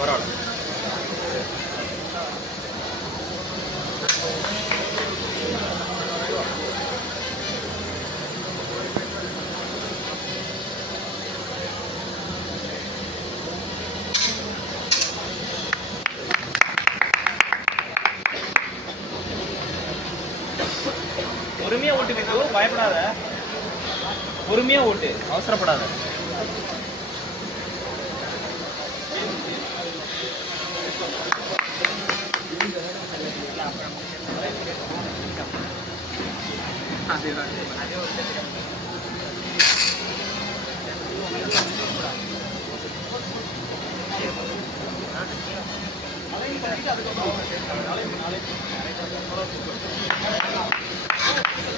பரவாயில்ல. பொறுமையா ஓட்டு வைக்கோ, பயப்படாத. பொறுமையா ஓட்டு, அவசரப்படாத.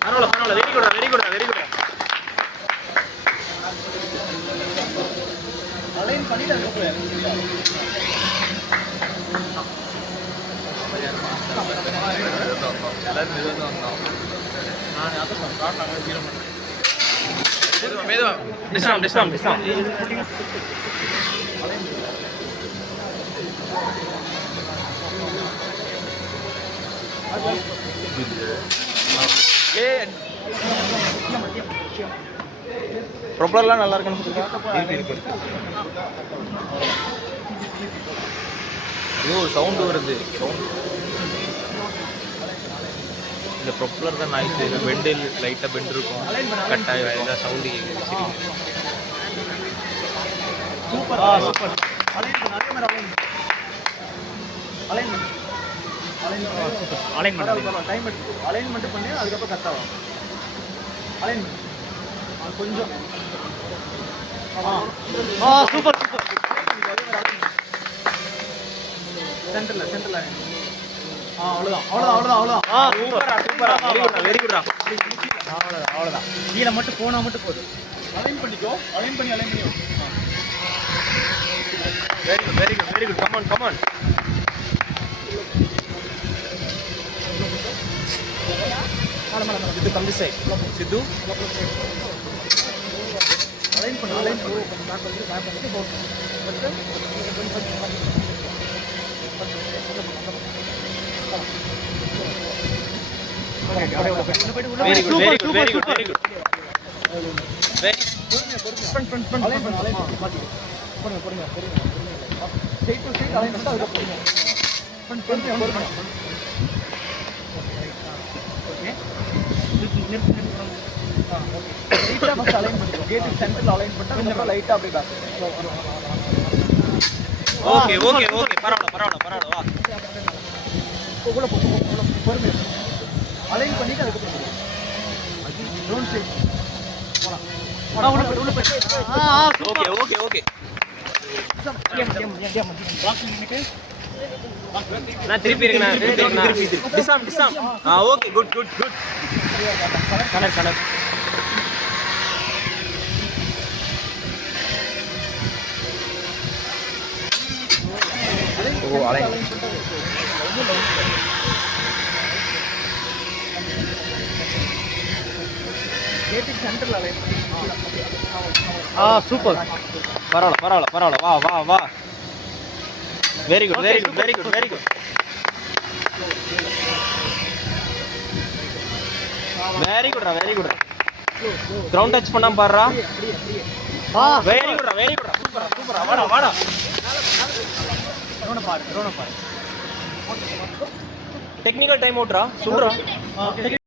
பரவாயில்ல பரவாயில்ல, very good very good very good. Align பண்ணிட்டு அதுக்கப்புறம் எல்லாரும் மெதுவாக வந்தோம். நான் அதான் காட்டாங்க ஜீரோ பண்ணுறேன். மெதுவா மெதுவா. டிஸ்டாம் டிஸ்டாம் டிஸ்டாம். ப்ரொப்பலர்லாம் நல்லா இருக்குன்னு சொல்லுங்க. ஏதோ ஒரு சவுண்டு வருது. இந்த ப்ரொப்பலர் தான் நாய்ஸ். பெண்டு லைட்டாக பெண்டு இருக்கும், கட்டாயம் ஏதாவது சவுண்டு கேட்குது. சரி சூப்பர் சூப்பர். அலைன்மெண்ட் டைம் எடுத்து அலைன்மெண்ட் பண்ணி அதுக்கப்புறம் கட் ஆகும். அலைன்மெண்ட் கொஞ்சம் சூப்பர் சூப்பர். சென்டர்ல சென்டர்ல அவ்வளோதான் அவ்வளோதான் அவ்வளோதான் அவ்வளோதான். சூப்பரா சூப்பரா, வெரி குட்ரா. அவ்வளோதான் அவ்வளோதான். கீழே மட்டும் போனால் மட்டும் போதும். அலைன் பண்ணிக்கோ, அலைன் பண்ணி very good very good very good. Come on come on. Sidhu come this side. Sidhu align பண்ணு பேக் பண்ணிட்டு very good very good very good very good. Align பண்ணு அலைன் பண்ணு. பொறுங்க ஸ்ட்ரைட் டு ஸ்ட்ரைட் அலைன் பண்ணிட்டு அதுக்கப்புறம் பொறுங்க. ஓகே லைட்டாக ஃபஸ்ட் அலைன் பண்ணிக்கோ. கேட்டு சென்டரில் அலைன் பண்ணிட்டு அதுக்கப்புறம் லைட்டாக அப்படியே பேக். Okay okay okay. பரவாயில்ல வா. உள்ள பொறுமை அலைன் பண்ணிட்டு அதுக்கப்புறம் ட்ரோன் ஸ்டேட் போகலாம். Okay okay okay. நான் திருப்பி இருக்கேன். டிசாம் டிசாம். Okay good good good. Colour colour. ஓ அலை சென்டர்ல அலை. சூப்பர். பரவாயில்ல வா வா வா. Very good very good very good very good very குட்ரா வெரி குட்ரா. கிரவுண்ட் டச் பண்ணாம பாருடா. வெரி குட்ரா சூப்பரா. வாடா ரோன பாரு. டெக்னிக்கல் டைம் அவுட்ரா சொல்றா.